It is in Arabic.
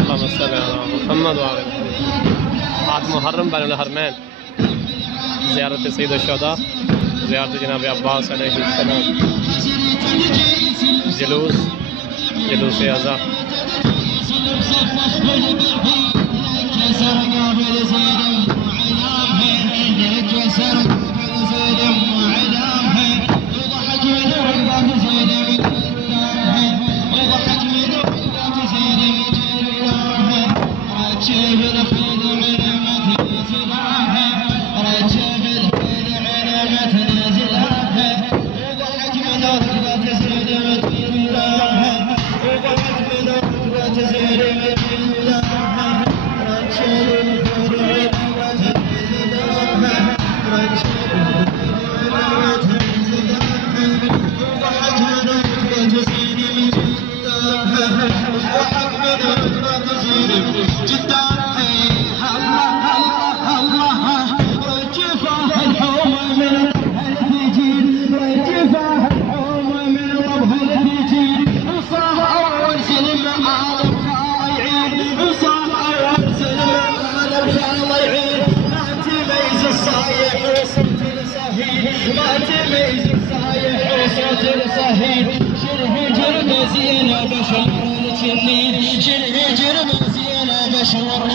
اللهم صل على محمد وعلى آل محرم بين الحرمين زيارة سيد الشهداء زيارة جناب عباس عليه السلام جلوس عزا شرح جرم زينة بشر